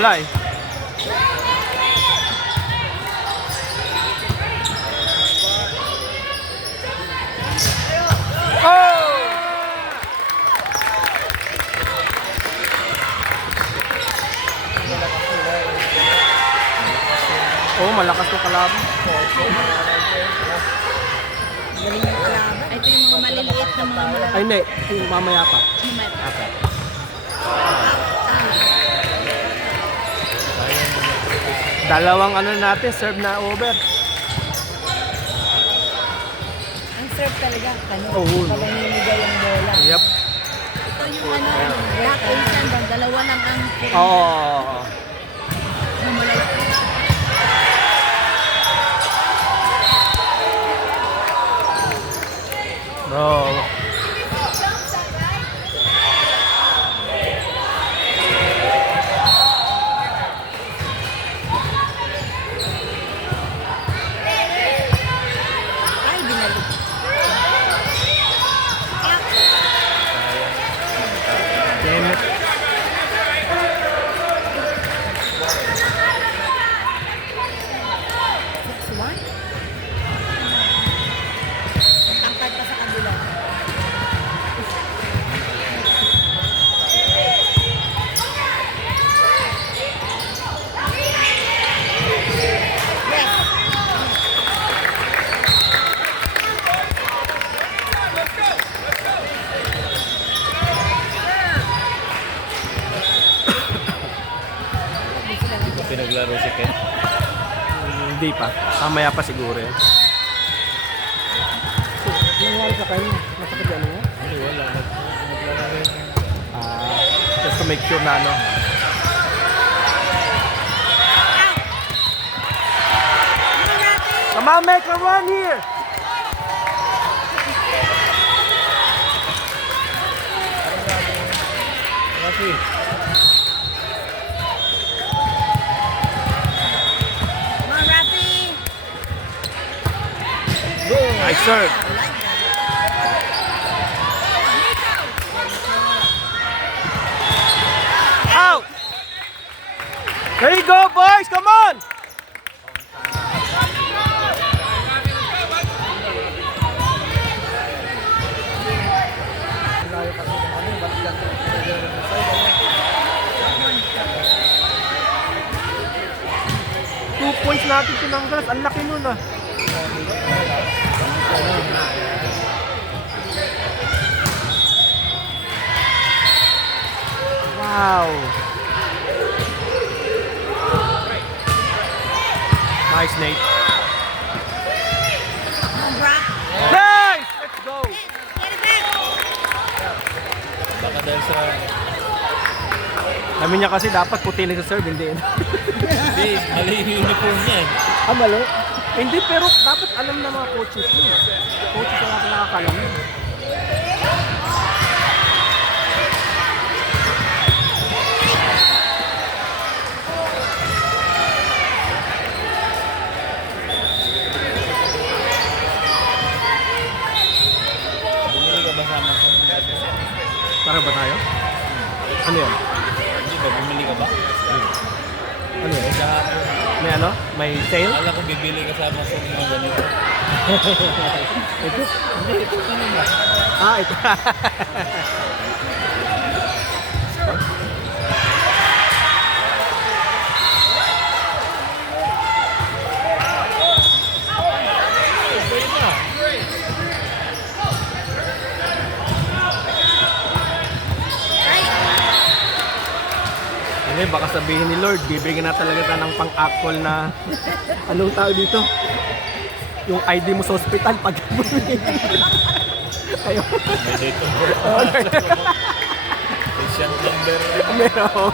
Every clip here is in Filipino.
Wala eh. Oh! Oh, malakas yung kalaban. Galing yung kalaban. Ito yung mga maliliit na mga malaki. Ay, hindi. Yung mamaya pa. Okay. Dalawang ano natin, serve na over. Ang serve talaga. Oo. Palanimigay yung bola. Yep. Ito yung ano, Black Asian bang dalawa lang ang Oo. malaki. Bro. Ay, binalik. Damn it. One? Angkat pa sa kabila. Hindi ko pinaglaro si Ken. Hindi pa. Mamaya pa siguro yun. So, nangyari sa kanya? Masakit ano nga? Hindi, wala. Naglaro rin. Just to make sure na ano. Come on, make a run here! Rafi. Come on, Rafi! Nice serve. Out! There you go, boys! Come on! Two points natin tinanggal. Ang laki nun ah. Wow. Nice, Nate. Come on, Brock. Nice! Let's go! Get it back! Baka dahil sa... Namin niya kasi dapat puti lang sa serve, hindi. Hindi, mali yung uniform niya. Ah, malo? Hindi, pero dapat alam na mga coaches yun. Coaches na natin nakakalam yun. Bumili ka ba sama ko? Para ba tayo? Ano yan? Hindi ba, bumili ka ba? Ano yan? Kahapon. May ano? May sale? Alam ko bibili ka sama sa mga ganito. Ito? Hindi, ito ka naman. Ah, ito. Ito yun na. Hindi, baka sabihin ni Lord, bibigyan na talaga tayo ng pang-actual na anong tao dito? Yung ID mo sa ospital pag Ayaw. May date of birth. Patient number. Meron.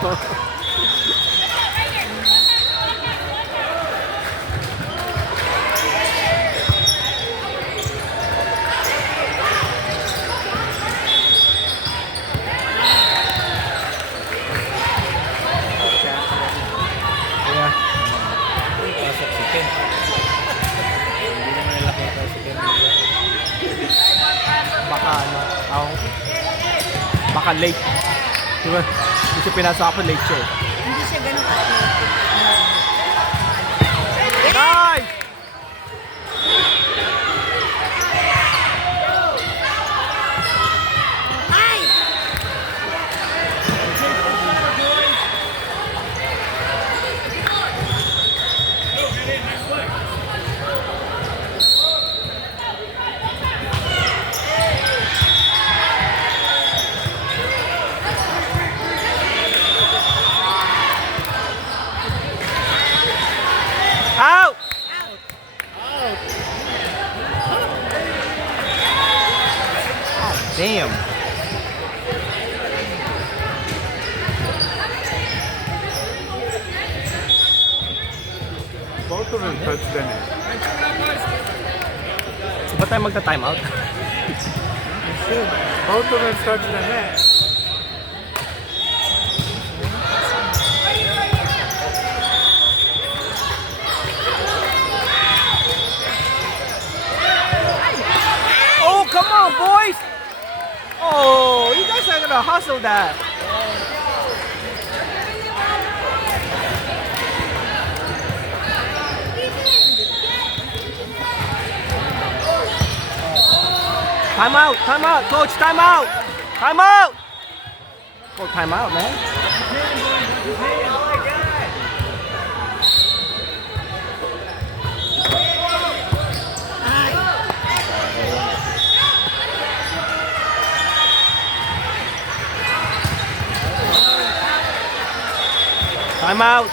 Yeah. Pasok si Ken. Hindi na may nakita si Ken. Baka ano, baka late. Diba? Kasi pinasok ako late siya eh. Hindi siya ganun ka-athletic. Nice! Ay! Out! Damn. Both of them touched the net. So ba tayo magta-time out? Both of them touched the net. Oh, come on, boys! Oh, you guys are gonna hustle that. Time out, coach, time out! Time out! Oh, time out, man. Time out.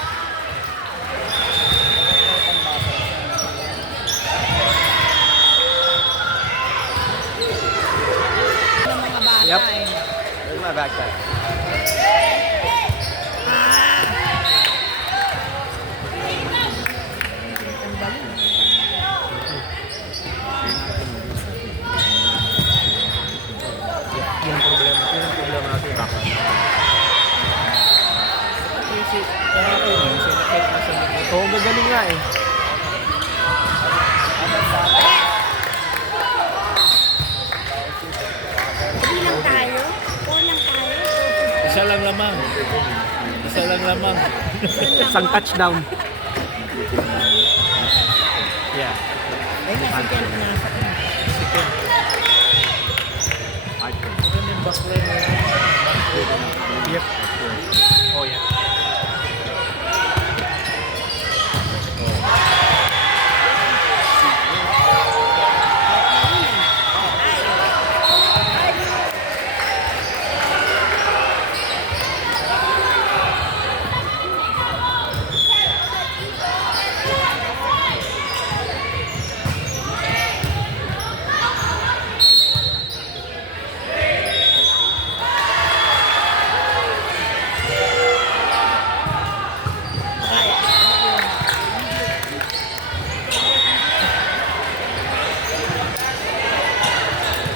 Ng mga bata Yep. eh. Where's my backpack? Ang galing. Yun ang problema. Yun ang problema natin yung backpack. Oo, gagaling nga eh. Hindi lang tayo. O lang tayo. Isa lang lamang. Isa lang lamang. Isang touchdown. Yeah. Ay, nasa dyan. Nasa Yep. Oh yeah.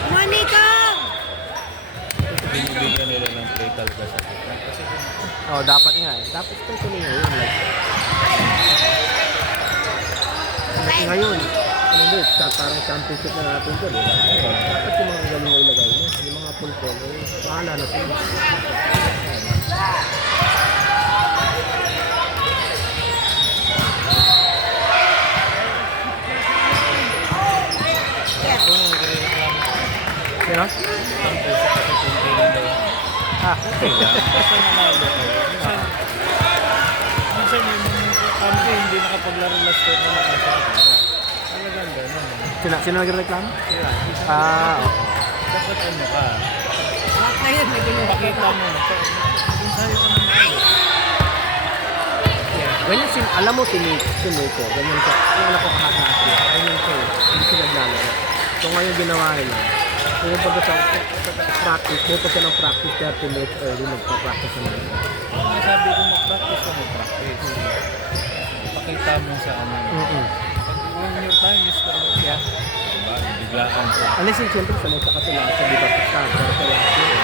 Manikang! Binibigyan nila ng play talaga sa kita. Kasi Oh, dapat nga eh. Dapat especially ngayon. Like, ngayon, ano ba, parang championship na natin ito, di ba? Dapat yung mga galing na ilagay mo. Yung mga pulpon, eh, bahala na sila. You know? Ah, okay. kasi nanalo ko. Minsan yung kampi hindi nakapaglaro last year na nakasabi. Talagang gano'n. Sino nagreklamo? Ah, oo. Dapat ano ka? Ayun, may ginawa. Pakita mo na. Kung sa'yo ka naman. Ganyan alam mo, Tinito, ganyan ka. Yung anak ko kahapon, ganyan ka eh. Hindi siya naglalaro. So ngayon ginawa nila. Yung pagka sa practice, buto siya ng practice 30 minutes early, nagpa-practice na nila. Kung sabi ko mag-practice ka mag-practice. Ipakita mo sa ano. When your time is correct. Yeah. Diba? Biglaan ka. Unless yung siyempre sanay ka kasi lahat sa di ba start, pero sa lahat yun.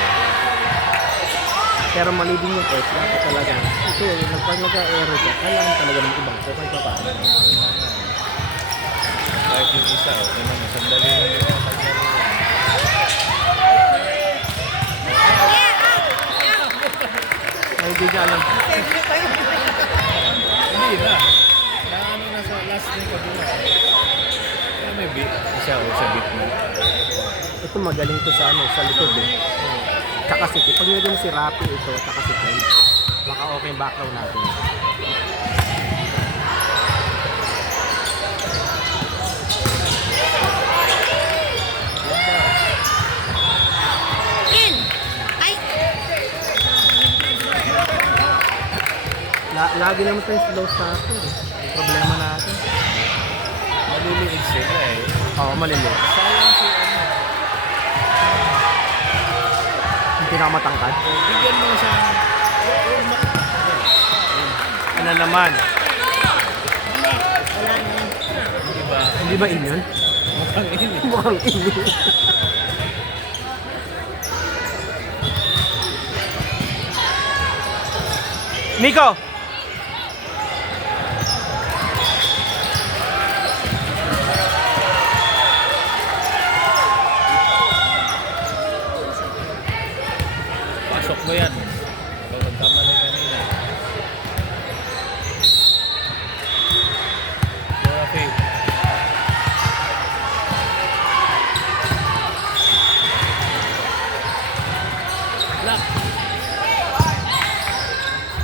Pero mali din yung coach, dapat talaga. Ito, pag nag-aero ka, kailangan talaga ng ibang coach kahit pa paano. Kahit yung isa, okay naman. Sandali lang yung paglaro. hindi niya alam. Hindi na. Ano na sa last na yung kabila. Kaya may beat. Siya o sa beat mo. Ito magaling to sa ano, sa likod eh. Tsaka si Pag nilagyan mo si Rappi ito, tsaka si Pen, baka okay yung background natin. In! Ay! Lagi naman tayong slow starter eh. Yung problema natin. Maliliit sila eh. Oo, maliliit. Sayang si ano. Yung pinakamatangkad. Bigyan mo siya. Ano naman? Diba? Hindi ba in yun? Mukhang ini. Mukhang in. Nico! Pasok mo yan. Ikaw nagkamali kanina. Rafi. Lock.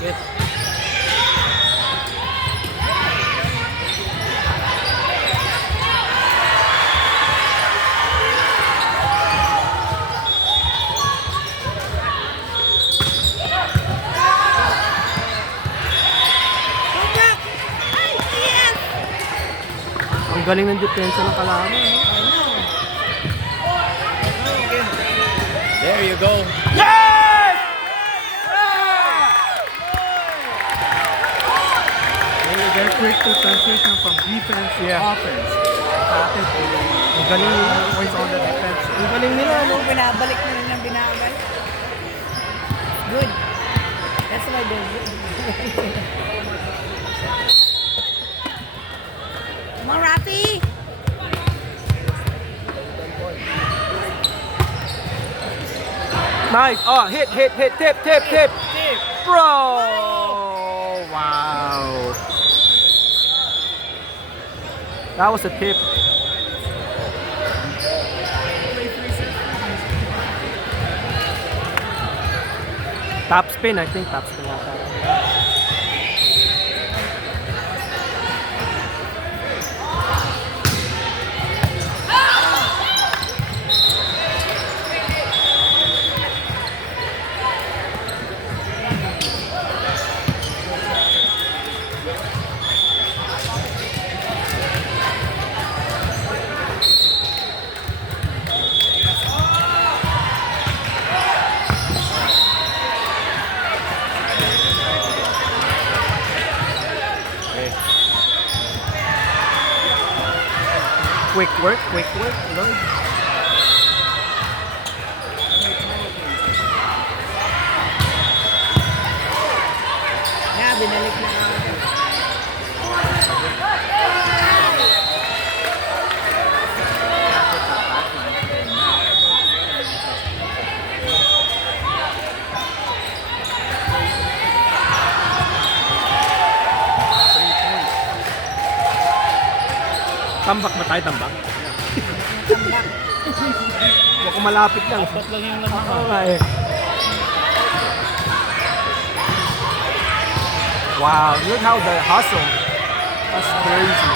Get. Ay, yes! Ang galing ng depensa ng kalaban. There you go. Yes! Very quick to transition from defense to offense. Ang galing nila. Always on the defense. Ang galing nila, no? Binabalik na rin ang binabalik. Good. That's why they're good. Come on, Rafi! Nice. Oh, hit. Tip. Bro! Wow. That was a tip. Top spin, I think. Top spin yata. Okay. Quick work. Lord. Yeah, binalik na ako. Tambak ba tayo? Tambak? Tambak. Baka malapit lang. Apat lang yung laman. Oo nga eh. Wow, look how the hustle. That's crazy.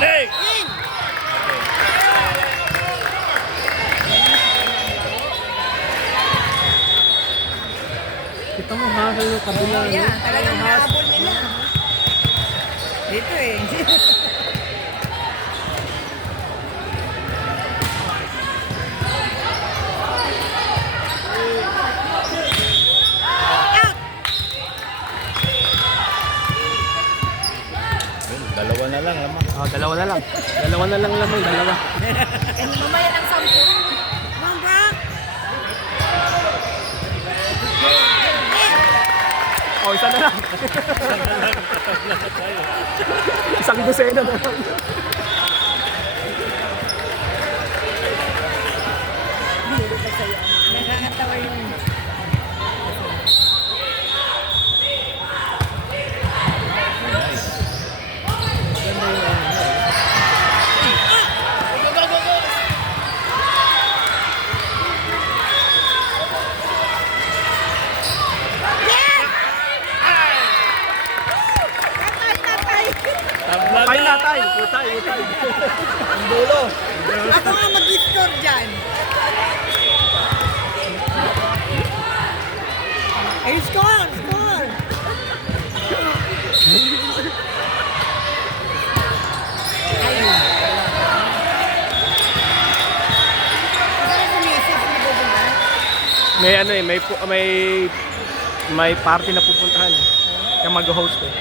Hey! Kita mo hustle yung kabila. no? Yeah, talagang habol nila. Dito eh. Out! Dalawa na lang laman. Oh, dalawa na lang. Dalawa na lang lamang, dalawa. And mamaya ng 10. Come on, Brock! Oh, isa na lang. Isang dosena na lang. Nakakatawa yung... Nice. Ganda yung ano. Tatay! Tabla Ay na tayo, utay. Ang dulo. Ako nga mag-score dyan. Ay, score! Score! Ayun. Ito na sumisip na bubunga. May ano eh, may party na pupuntahan. Kaya mag-host eh.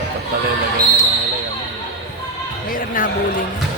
Dapat pala ilagay na lang nila yan. Mahirap na habulin.